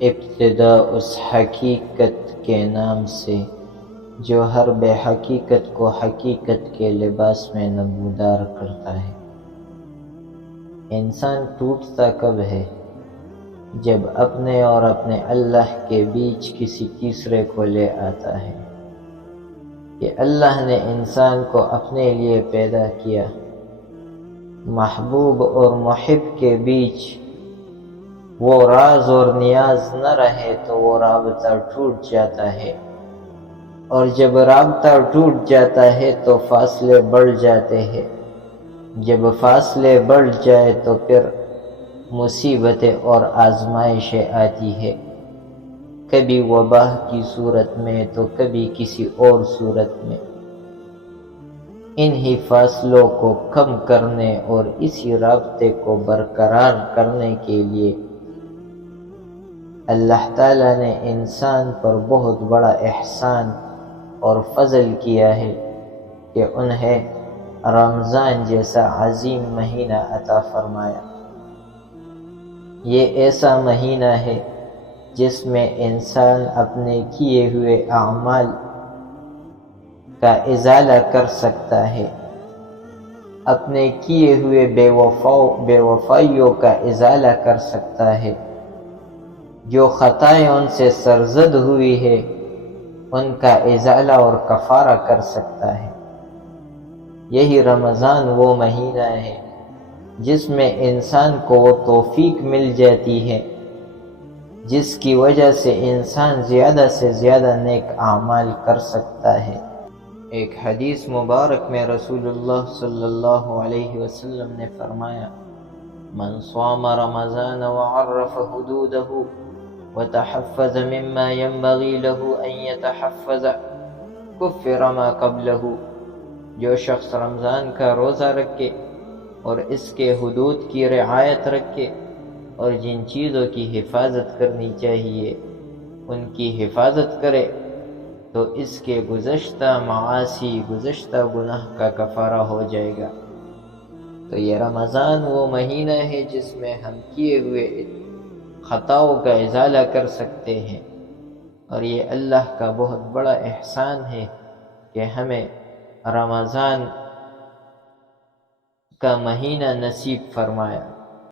ابتدا اس حقیقت کے نام سے جو ہر بے حقیقت کو حقیقت کے لباس میں نمودار کرتا ہے۔ انسان ٹوٹتا کب ہے؟ جب اپنے اور اپنے اللہ کے بیچ کسی تیسرے کو لے آتا ہے۔ کہ اللہ نے انسان کو اپنے لیے پیدا کیا، محبوب اور محب کے بیچ وہ راز اور نیاز نہ رہے تو وہ رابطہ ٹوٹ جاتا ہے، اور جب رابطہ ٹوٹ جاتا ہے تو فاصلے بڑھ جاتے ہیں۔ جب فاصلے بڑھ جائے تو پھر مصیبتیں اور آزمائشیں آتی ہے، کبھی وبا کی صورت میں تو کبھی کسی اور صورت میں۔ انہی فاصلوں کو کم کرنے اور اسی رابطے کو برقرار کرنے کے لیے اللہ تعالیٰ نے انسان پر بہت بڑا احسان اور فضل کیا ہے کہ انہیں رمضان جیسا عظیم مہینہ عطا فرمایا۔ یہ ایسا مہینہ ہے جس میں انسان اپنے کیے ہوئے اعمال کا ازالہ کر سکتا ہے، اپنے کیے ہوئے بے وفائیوں کا ازالہ کر سکتا ہے، جو خطائیں ان سے سرزد ہوئی ہے ان کا ازالہ اور کفارہ کر سکتا ہے۔ یہی رمضان وہ مہینہ ہے جس میں انسان کو وہ توفیق مل جاتی ہے جس کی وجہ سے انسان زیادہ سے زیادہ نیک اعمال کر سکتا ہے۔ ایک حدیث مبارک میں رسول اللہ صلی اللہ علیہ وسلم نے فرمایا: من صام رمضان وعرف حدوده وتحفظ مما ينبغي له ان يتحفظ كفر ما قبله۔ جو شخص رمضان کا روزہ رکھے اور اس کے حدود کی رعایت رکھے اور جن چیزوں کی حفاظت کرنی چاہیے ان کی حفاظت کرے تو اس کے گزشتہ معاصی، گزشتہ گناہ کا کفارہ ہو جائے گا۔ تو یہ رمضان وہ مہینہ ہے جس میں ہم کیے ہوئے خطاؤں کا ازالہ کر سکتے ہیں، اور یہ اللہ کا بہت بڑا احسان ہے کہ ہمیں رمضان کا مہینہ نصیب فرمایا۔